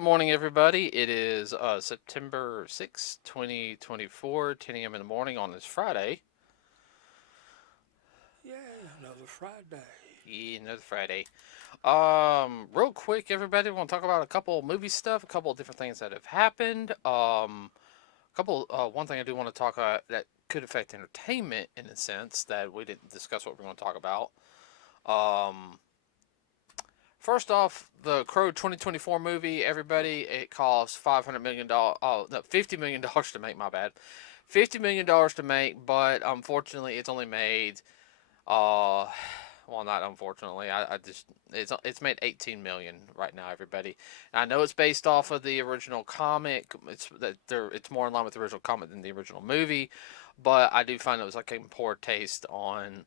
morning, everybody. It is September 6th, 2024, 10 a.m. in the morning on this Friday. Yay, another Friday. Yeah, another Friday. Real quick, everybody, we want to talk about a couple movie stuff, a couple of different things that have happened. One thing I do want to talk about that could affect entertainment in a sense that we didn't discuss what we're going to talk about. Um, First off, the Crow 2024 movie, everybody, it cost $500 million. Oh, no, $50 million to make. My bad, $50 million to make, but unfortunately, it's only made. Uh, well, not unfortunately. I just it's made 18 million right now. Everybody, and I know it's based off of the original comic. It's more in line with the original comic than the original movie, but I do find it was like in poor taste on.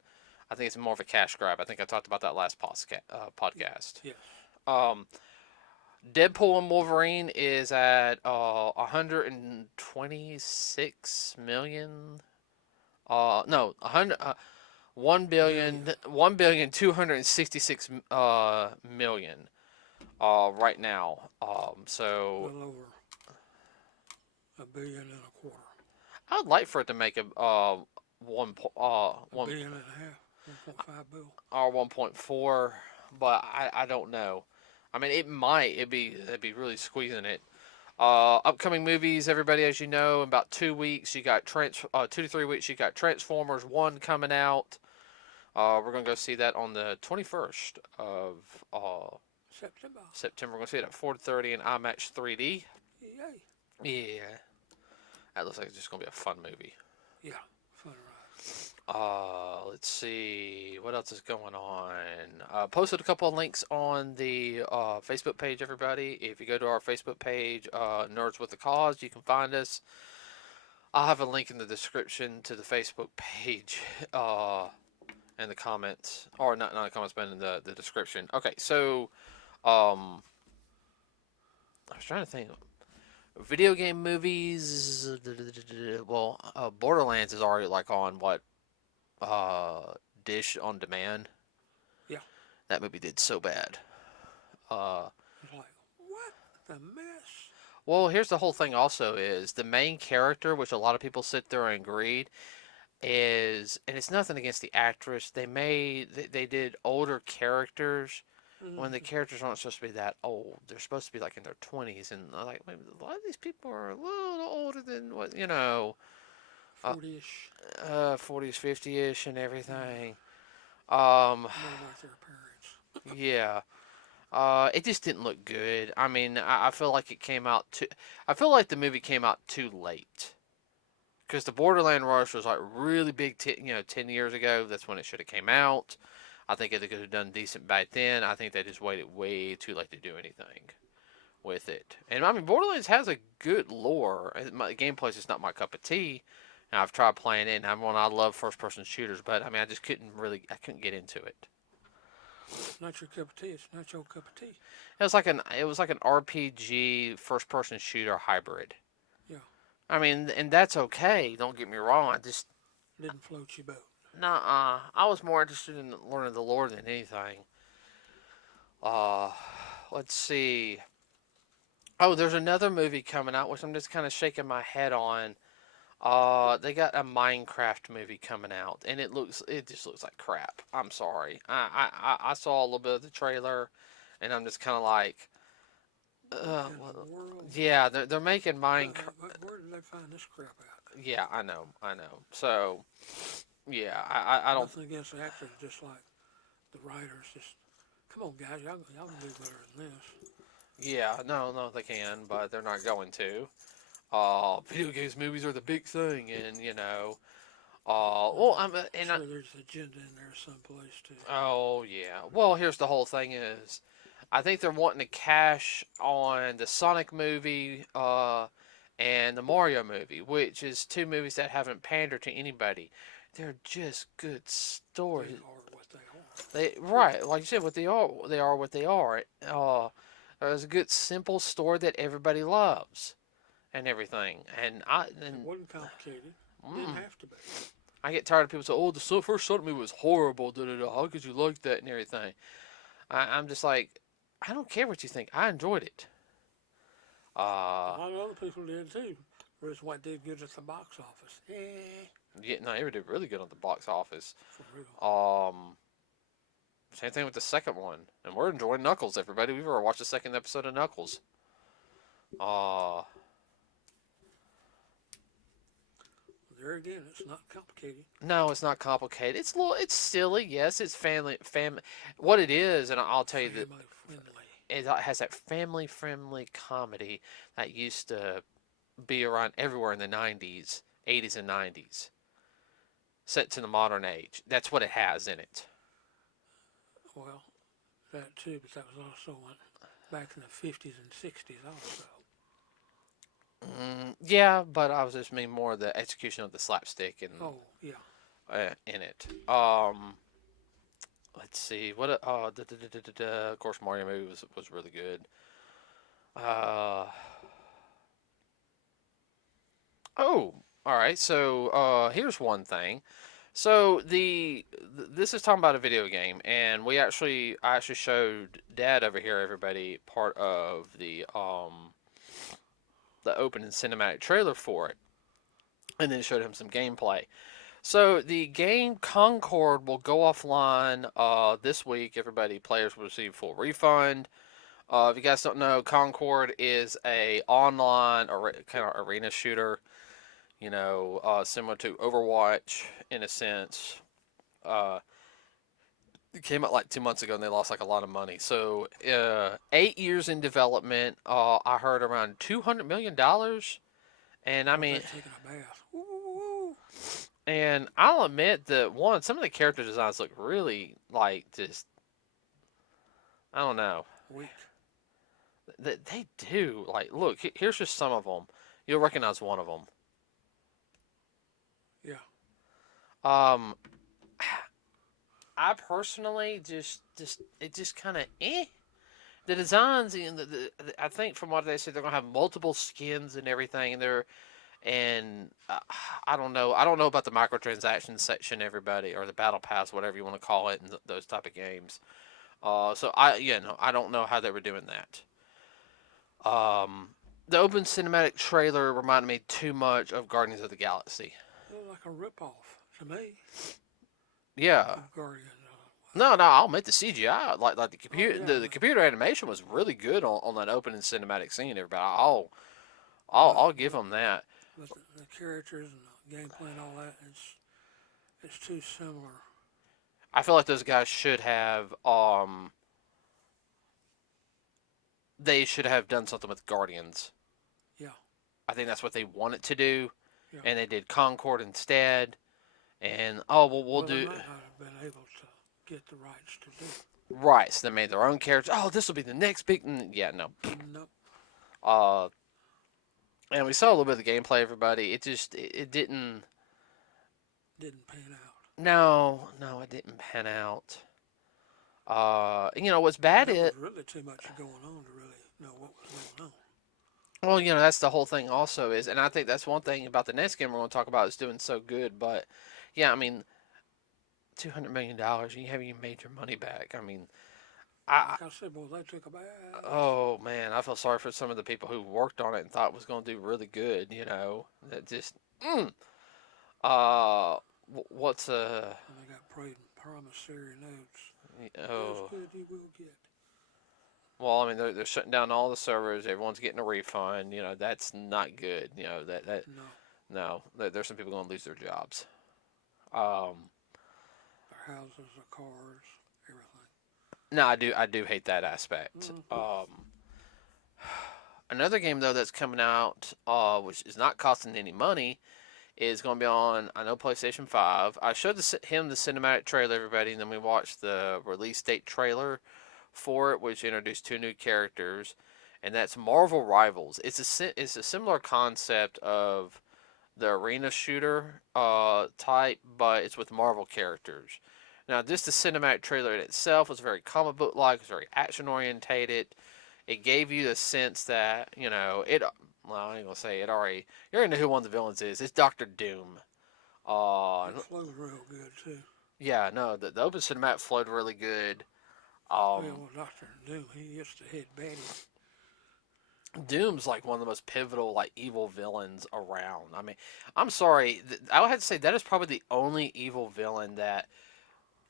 I think it's more of a cash grab. I think I talked about that last podcast. Yes. Um, Deadpool and Wolverine is at 126 million. No, 100. 1 billion, Million. 1,266 million right now. So Well over $1.25 billion. I would like for it to make a A one billion and a half. 1.5 bill. or 1.4, but I don't know. I mean, it might. It'd be really squeezing it. Upcoming movies, everybody, as you know, in about 2 weeks, you got 2 to 3 weeks, you got Transformers 1 coming out. We're gonna go see that on the 21st of September. September. We're gonna see it at 4:30 in IMAX 3D. Yay. Yeah, that looks like it's just gonna be a fun movie. Yeah. Fun ride. Let's see what else is going on. Posted a couple of links on the Facebook page. Everybody, if you go to our Facebook page, Nerds with a Cause, you can find us. I'll have a link in the description to the Facebook page. In the comments, or not in the comments, but in the description. Okay, so I was trying to think. Video game movies. Well, Borderlands is already like on what Dish on Demand. Yeah. That movie did so bad. It's like, what the mess? Well, here's the whole thing. Also, is the main character, which a lot of people sit there and agreed, and it's nothing against the actress. They did older characters when the Mm-hmm. characters aren't supposed to be that old. They're supposed to be like in their 20s, and like maybe a lot of these people are a little older than what 40-ish. 40s, 50ish, and Yeah. everything. Um, More like their parents. yeah. It just didn't look good. I mean, I feel like it came out too. I feel like the movie came out too late. Because the Borderland Rush was like really big, 10 years ago. That's when it should have came out. I think it could have done decent back then. I think they just waited way too late to do anything with it. And I mean, Borderlands has a good lore. The gameplay's just not my cup of tea. And I've tried playing it, and I love first-person shooters, but I mean, I couldn't get into it. Not your cup of tea. It's not your cup of tea. It was like an RPG first-person shooter hybrid. Yeah. I mean, and that's okay. Don't get me wrong. I just Didn't float your boat. Nah, I was more interested in learning the lore than anything. Uh, let's see. Oh, there's another movie coming out, which I'm just kind of shaking my head on. They got a Minecraft movie coming out, and it just looks like crap. I'm sorry. I saw a little bit of the trailer, and I'm just kind of like, What in the world? yeah, they're making Minecraft. Where did they find this crap out? Yeah, I know. So, yeah, I don't. Nothing against the actors, just like the writers. Just come on, guys, y'all can do better than this. Yeah, no, they can, but they're not going to. Video games movies are the big thing, and well, I'm sure there's an agenda in there someplace too. oh yeah. Well, here's the whole thing is, I think they're wanting to cash on the Sonic movie, and the Mario movie, which is two movies that haven't pandered to anybody. They're just good They stories. are what they are. They right, like you said, what they are what they are. There's a good simple story that everybody loves and everything. It wasn't complicated. Didn't Mm, have to be. I get tired of people saying, "Oh, the first Sonic movie was horrible." Da da da. How could you like that and everything? I'm just like, I don't care what you think. I enjoyed it. A Uh, lot of other people did too. Bruce White did good at the box office. Yeah, yeah, no, he did really good on the box office. for real. Um, Same thing with the second one, and we're enjoying Knuckles. Everybody, we've ever watched the second episode of Knuckles. Uh, There again, it's not complicated. no, it's not complicated. It's a little, it's silly. Yes, it's family. What it is, and I'll tell you that Family friendly. it has that family-friendly comedy that used to be around everywhere in the '90s, '80s, and '90s, set to the modern age. That's what it has in it. Well, that too, but that was also back in the 50s and 60s also. Yeah, but I was just mean more the execution of the slapstick and Oh, yeah. in it. Let's see what. Of course, Mario movie was really good. Uh, oh, all right. So here's one thing. So this is talking about a video game, and I actually showed Dad over here, everybody, part of the opening cinematic trailer for it, and then showed him some gameplay. So the game Concord will go offline this week. Everybody, players will receive full refund. If you guys don't know, Concord is a online kind of arena shooter. Similar to Overwatch in a sense. Uh, it came out like 2 months ago, and they lost like a lot of money. So 8 years in development. I heard around $200 million, and I Was mean, they taking a bath? Ooh, and I'll admit that some of the character designs look really like just I don't know. weak. They do like look. Here's just some of them. You'll recognize one of them. Yeah. Um, I personally just it just kind of The designs and I think from what they said they're gonna have multiple skins and everything, and I don't know. I don't know about the microtransaction section, everybody, or the battle pass, whatever you want to call it, in those type of games. So I don't know how they were doing that. The open cinematic trailer reminded me too much of Guardians of the Galaxy. It was like a ripoff to me Yeah. of Guardian. No, I'll make the CGI like the computer. Yeah, The computer animation was really good on that opening cinematic scene. Everybody, but, I'll give them that. but the characters and the gameplay and all that, it's too similar. I feel like those guys they should have done something with Guardians. Yeah. I think that's what they wanted to do, Yeah. and they did Concord instead. And we'll Well, do they might not have been able to get the rights to do it. right. So they made their own characters. Oh, this will be the next big. Yeah, no. Nope. Uh, and we saw a little bit of the gameplay. Everybody, it didn't. Didn't pan out. No, it didn't pan out. What's bad There it. was really too much going on to really know what was going on. Well, that's the whole thing. Also, is, and I think that's one thing about the next game we're going to talk about is doing so good. But yeah, I mean, $200 million, you haven't even made your money back. I mean, Like I said, boy, they took a bath. oh man, I feel sorry for some of the people who worked on it and thought it was going to do really good. That just. What's And they got promissory notes. oh. As good you will get. Well, I mean, they're shutting down all the servers. Everyone's getting a refund. That's not good. No. No, there's some people going to lose their jobs. Their houses, their cars, everything. No, I do hate that aspect. Another game though that's coming out, which is not costing any money, is going to be on, I know, PlayStation 5. I showed him the cinematic trailer, everybody, and then we watched the release date trailer for it, which introduced two new characters, and that's Marvel Rivals. It's a similar concept of the arena shooter type, but it's with Marvel characters. Now, just the cinematic trailer in itself was very comic book like, it was very action orientated. It gave you the sense that, well, I ain't gonna say it already. You already know who one of the villains is. It's Doctor Doom. It flowed real good too. Yeah, no, the open cinematic flowed really good. Well, Dr. Doom, he used to hit baddie. Doom's like one of the most pivotal, like evil villains around. I mean, I'm sorry, I would have to say that is probably the only evil villain that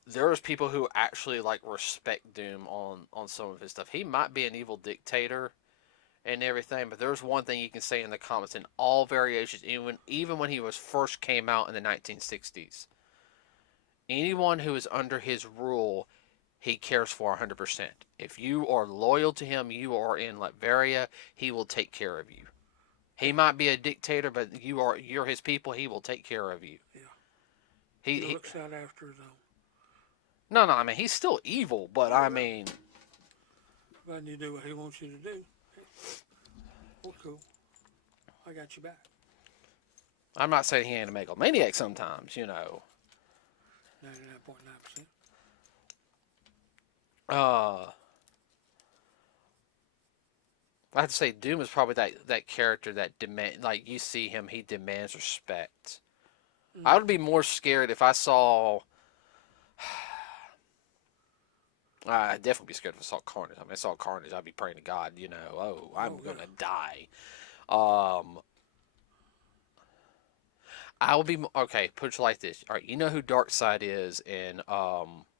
there's people who actually like respect Doom on some of his stuff. He might be an evil dictator and everything, but there's one thing you can say in the comics in all variations, even when he was first came out in the 1960s. Anyone who is under his rule, he cares for 100%. If you are loyal to him, you are in Latveria, he will take care of you. He might be a dictator, but you're his people. He will take care of you. Yeah. He, He he looks out after his own. no, no. I mean, he's still evil, but I mean, But you do what he wants you to do. Well, cool. I got you back. I'm not saying he ain't a megalomaniac sometimes, you know. 99.9%. Uh, I have to say, Doom is probably that character that demand, like you see him, he demands respect. I would be more scared if I saw. I'd definitely be scared if I saw Carnage. I mean, I saw Carnage, I'd be praying to God, you know, oh, I'm gonna die. Um, I will be okay. Put it like this. All right, you know who Darkseid is in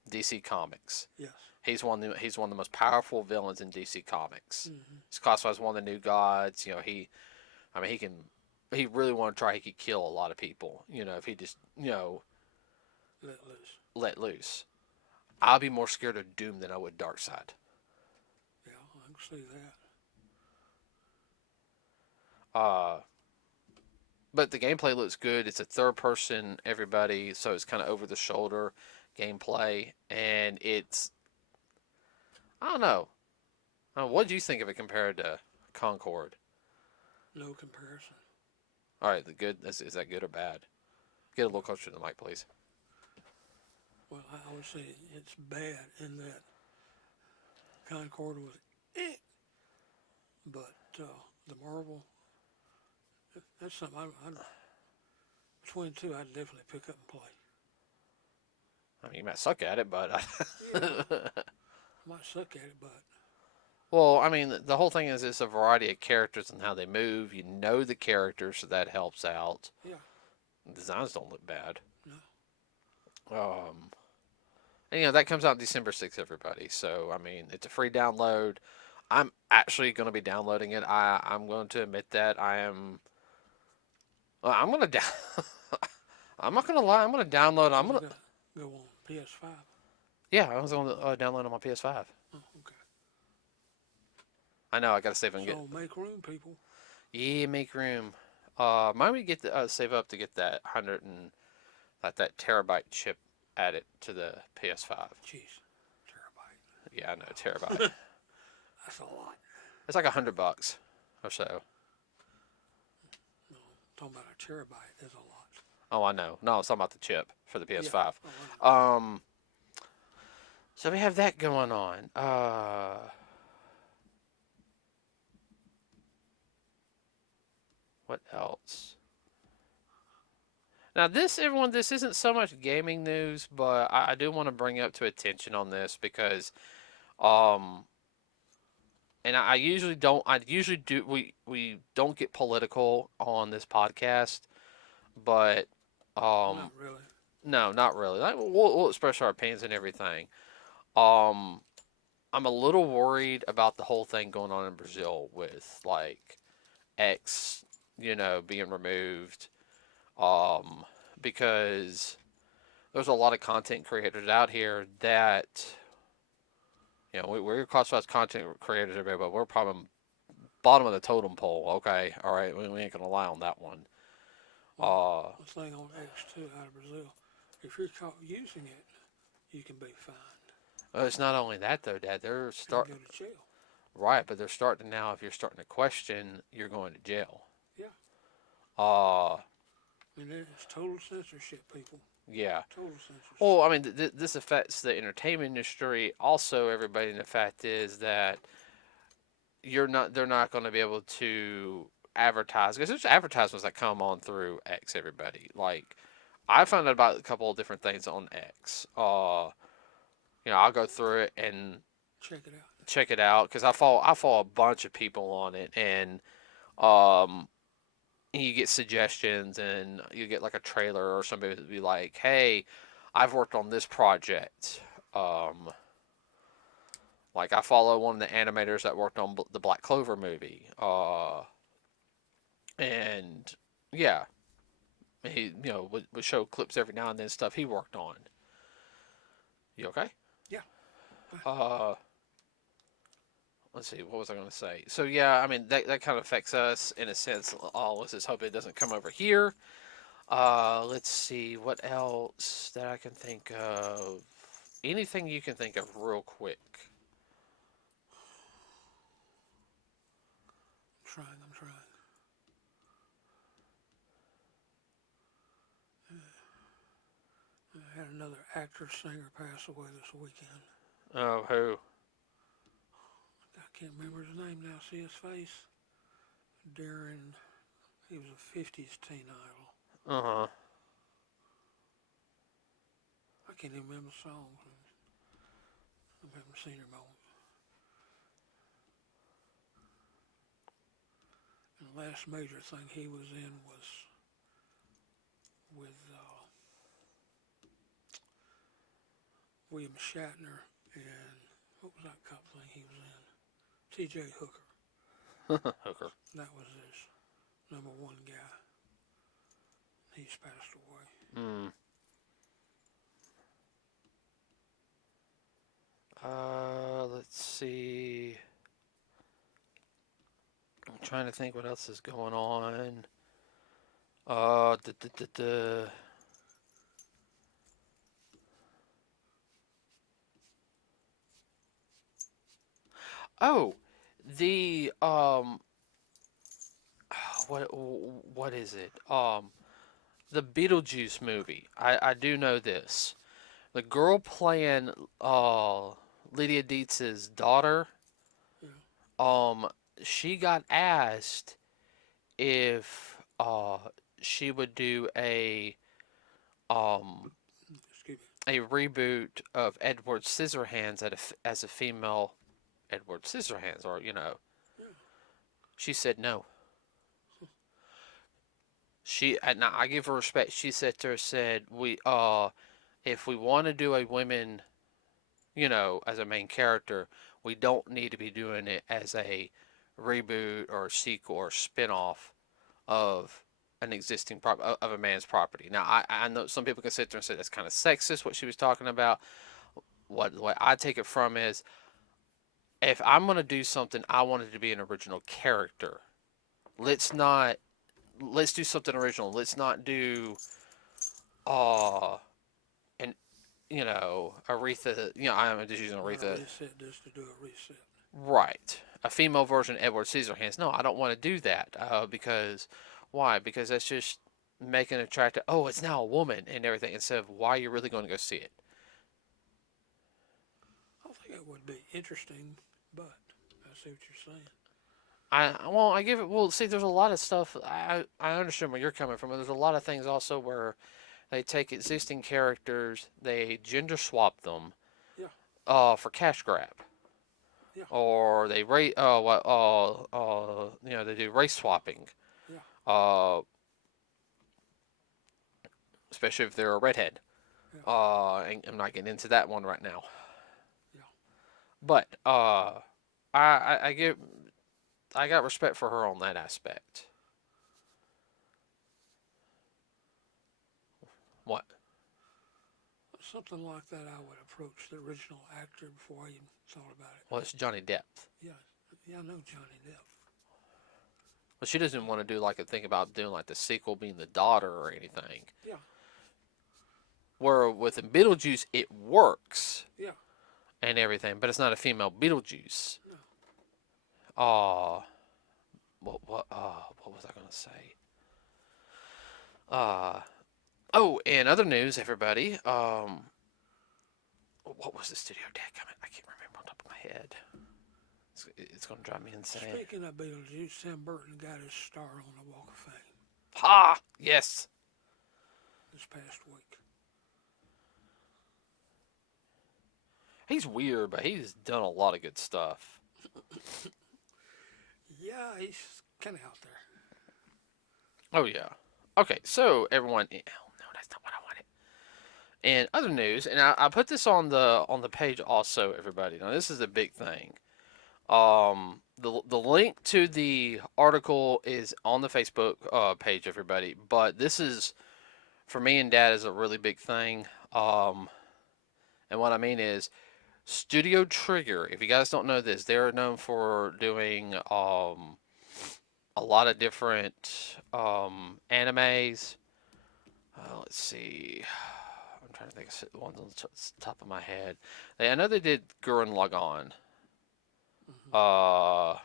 DC Comics. Yes. He's one of the most powerful villains in DC Comics. Mm-hmm. He's classified as one of the new gods. You know, I mean, he can. He really want to try. He could kill a lot of people. You know, if he just Let loose. let loose. I'll be more scared of Doom than I would Darkseid. Yeah, I can see that. But the gameplay looks good. It's a third person, everybody, so it's kind of over the shoulder gameplay, and it's I don't know. What do you think of it compared to Concord? No comparison. All right, the good is that good or bad? Get a little closer to the mic, please. Well, I would say it's bad in that Concord was but the Marvel, that's something between the two I'd definitely pick up and play. I mean, you might suck at it, but Yeah, I might suck at it, but well, I mean, the whole thing is it's a variety of characters and how they move. You know the characters, so that helps out. yeah, Designs don't look bad. no. And that comes out December 6th, everybody. So I mean, it's a free download. I'm actually going to be downloading it. I'm going to admit that I am. I'm going to down. I'm not going to lie. I'm going to download. I'm going to. Go on PS5. Yeah, I was going to download on my PS5. Oh, okay. I know. I got to save and get. So make room, people. Yeah, make room. Might we get the save up to get that 100 and that terabyte chip added to the PS5? Jeez, terabyte. Yeah, I know terabyte. That's a lot. It's like $100 or so. No, talking about a terabyte is a lot. Oh, I know. No, I was talking about the chip for the PS5. Yeah. Oh, So we have that going on. What else? Now, this isn't so much gaming news, but I do want to bring up to attention on this because, and I usually don't. I usually do. We don't get political on this podcast, but not really. no, not really. We'll express our opinions and everything. Um, I'm a little worried about the whole thing going on in Brazil with like X, being removed. Because there's a lot of content creators out here that, we're classified as content creators, everybody, but we're probably bottom of the totem pole. Okay, all right, we ain't gonna lie on that one. Well, the thing on X2 out of Brazil, if you're caught using it, you can be fined. It's not only that though, Dad. They're starting to go to jail. Right, but they're starting now. If you're starting to question, you're going to jail. Yeah. Uh, I mean, it's total censorship, people. Yeah. Total censorship. Well, I mean, this affects the entertainment industry. Also, everybody. And the fact is that they're not going to be able to advertise because there's advertisements that come on through X. Everybody, like, I found out about a couple of different things on X. I'll go through it and check it out. check it out because I follow a bunch of people on it, and um, you get suggestions, and you get like a trailer or somebody would be like, "Hey, I've worked on this project." Um, like I follow one of the animators that worked on the Black Clover movie, and yeah, he would show clips every now and then stuff he worked on. You okay? Yeah. Uh, let's see, what was I going to say? So yeah, I mean that kind of affects us in a sense. Let's just hope it doesn't come over here. Let's see what else that I can think of. Anything you can think of real quick. I'm trying. I had another actor singer pass away this weekend. Oh, who? I can't remember his name now. See his face? Darren. He was a '50s teen idol. Uh huh. I can't even remember the song. I haven't seen him on. And the last major thing he was in was with William Shatner and what was that cop thing he was in? T.J. Hooker. Hooker. That was his #1 guy. He's passed away. Hmm. Let's see. I'm trying to think what else is going on. Uh, duh, duh, duh, duh. Oh, the what is it? The Beetlejuice movie. I do know this. The girl playing Lydia Dietz's daughter, Yeah. um, she got asked if she would do um Excuse me. a reboot of Edward Scissorhands as a female Edward Scissorhands, or Yeah. she said no. Now I give her respect. She said we if we want to do a women, as a main character, we don't need to be doing it as a reboot or a sequel or spin-off of an existing of a man's property. Now I know some people can sit there and say that's kind of sexist what she was talking about. What I take it from is if I'm going to do something, I want it to be an original character. Let's not let's do something original. Let's not do uh an Aretha. I'm just using Not a Aretha. reset, just to do a reset. Right, a female version of Edward Scissorhands. No, I don't want to do that. Because why? Because that's just making it attractive. Oh, it's now a woman and everything. Instead of why you're really going to go see it. I think it would be interesting, but I see what you're saying. I give it. Well, see, there's a lot of stuff. I understand where you're coming from. But there's a lot of things also where they take existing characters, they gender swap them, Yeah. for cash grab, Yeah. or they they do race swapping, Yeah. uh, especially if they're a redhead. Yeah. I'm not getting into that one right now, Yeah. but I give I got respect for her on that aspect. What? Something like that, I would approach the original actor before I even thought about it. Well, it's Johnny Depp. Yeah. Yeah, I know Johnny Depp. Well, she doesn't want to do like a thing about doing like the sequel being the daughter or anything. Yeah. Where with the Beetlejuice, it works Yeah. and everything, but it's not a female Beetlejuice. No. What was I gonna say? Uh, oh, in other news, everybody, what was the studio? Dadgummit, I can't remember on top of my head. It's gonna drive me insane. Speaking of Beetlejuice, Sam Burton got his star on the Walk of Fame Ha! Yes. this past week. He's weird, but he's done a lot of good stuff. Yeah, he's kind of out there. Oh yeah. Okay, so everyone. Oh no, that's not what I wanted. And other news, and I put this on the page also. Everybody, now this is a big thing. The link to the article is on the Facebook page, everybody. But this is for me and Dad is a really big thing. And what I mean is Studio Trigger. If you guys don't know this, they're known for doing a lot of different animes. Let's see. I'm trying to think of the ones on the top of my head. I know they did Gurren Lagann. Mm-hmm.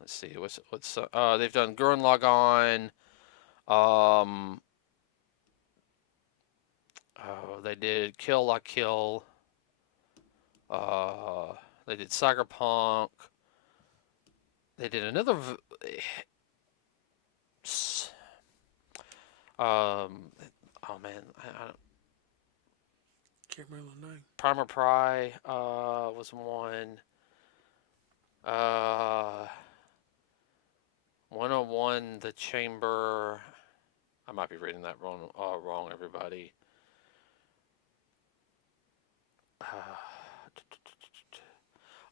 Let's see. What's they've done Gurren Lagann. Um, they did Kill La Kill. Uh, they did Cyberpunk. They did another. Oh man, I don't, Can't remember the name. Primer Pry was one. Uh, 101 The Chamber. I might be reading that wrong, everybody. Uh,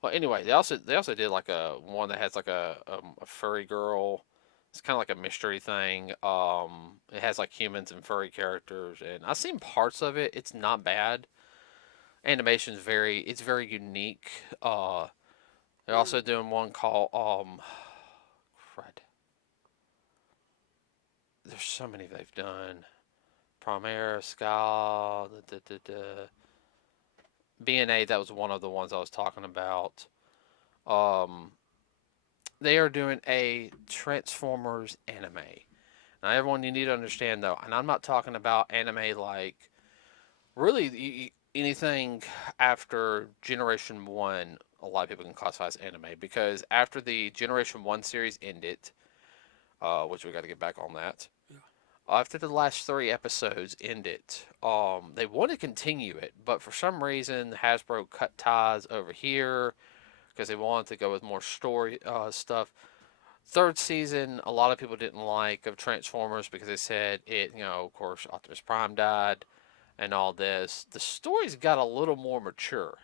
well, anyway, they also did like a one that has like a furry girl. It's kind of like a mystery thing. It has like humans and furry characters, and I've seen parts of it. It's not bad. Animation's very unique. They're also doing one called crud. There's so many they've done. Primera, Skal, BNA. That was one of the ones I was talking about. Um, they are doing a Transformers anime. Now, everyone, you need to understand though, and I'm not talking about anime like really anything after Generation One. A lot of people can classify as anime because after the Generation One series ended, which we got to get back on that. Yeah. After the last three episodes ended, they want to continue it, but for some reason Hasbro cut ties over here because they wanted to go with more story stuff. Third season, a lot of people didn't like of Transformers because they said it, of course, Optimus Prime died and all this. The stories got a little more mature,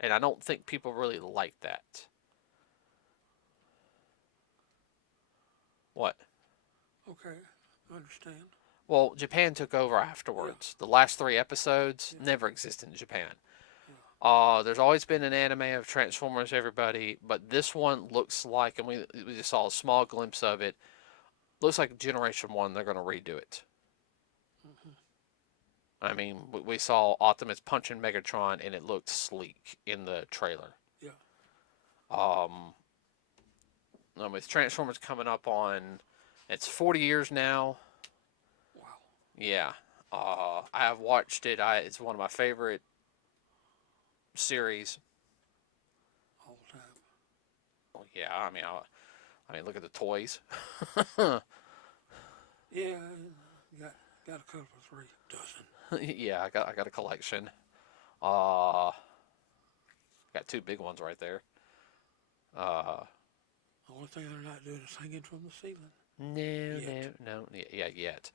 and I don't think people really like that. What? Okay, I understand. Well, Japan took over Yeah, afterwards. The last three episodes yeah, never existed in Japan. yeah. There's always been an anime of Transformers, everybody, but this one looks like, and we just saw a small glimpse of it. Looks like Generation One. They're going to redo it. Mm-hmm. I mean, we saw Optimus punching Megatron, and it looked sleek in the trailer. Yeah. Um, with Transformers coming up on, it's 40 years now. Wow. Yeah. I have watched it. It's one of my favorite series. All the time. Well, yeah, I mean, look at the toys. Yeah, got a couple of 3 dozen. Yeah, I got a collection. Uh, got two big ones right there. Uh, The only thing they're not doing is hanging from the ceiling. no, Yet. no, yeah, yet.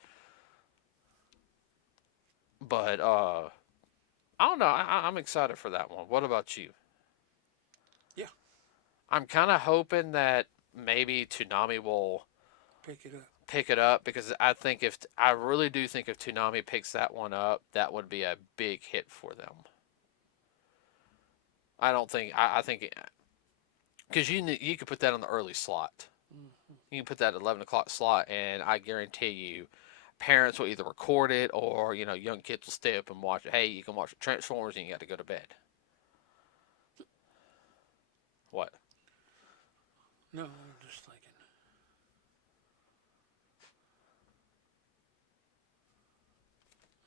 But I don't know. I'm excited for that one. What about you? Yeah. I'm kind of hoping that maybe Toonami will Pick it up. pick it up because I really do think if Toonami picks that one up, that would be a big hit for them. I don't think I think because you could put that on the early slot. Mm-hmm. You can put that at 11 o'clock slot, and I guarantee you, parents will either record it or young kids will stay up and watch it. Hey, you can watch Transformers, and you got to go to bed. What? No, I'm just thinking.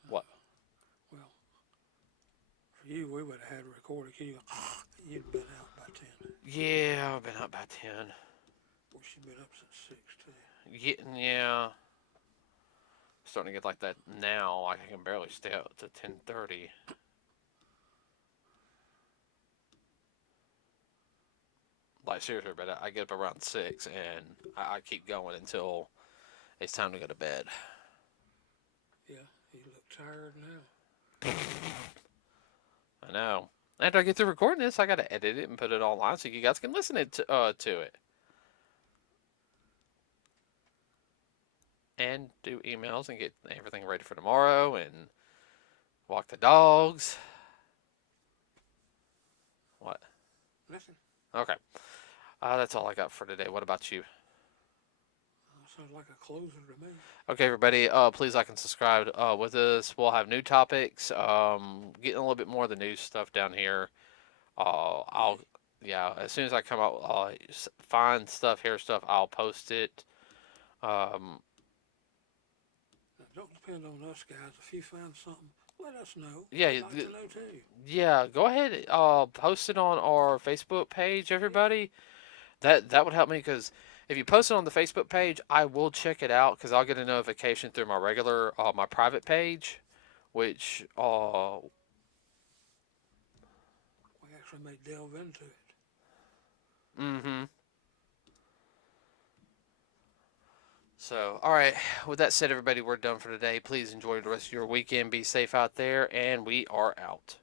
What? Well, for you, we would have had a recorder. You'd been out by 10. Yeah, I've been up by 10. Well, she's been up since 6 too. Yeah. Starting to get like that now. Like I can barely stay up to 10:30. Like seriously, but I get up around 6 and I keep going until it's time to go to bed. Yeah, you look tired now. I know. After I get through recording this, I got to edit it and put it online so you guys can listen to it. And do emails and get everything ready for tomorrow and walk the dogs. What? Nothing. Okay. That's all I got for today. What about you? Sounds like a closer to me. Okay, everybody. Please like and subscribe with us. We'll have new topics. Getting a little bit more of the news stuff down here. I'll yeah. As soon as I come out, find stuff, hear stuff, I'll post it. Um, Now, don't depend on us guys. If you find something, let us know. yeah, We'd like to know too. yeah. Go ahead. Post it on our Facebook page, everybody. That would help me because if you post it on the Facebook page, I will check it out because I'll get a notification through my regular my private page, which We actually may delve into it. mm-hmm. So, all right. With that said, everybody, we're done for today. Please enjoy the rest of your weekend. Be safe out there, and we are out.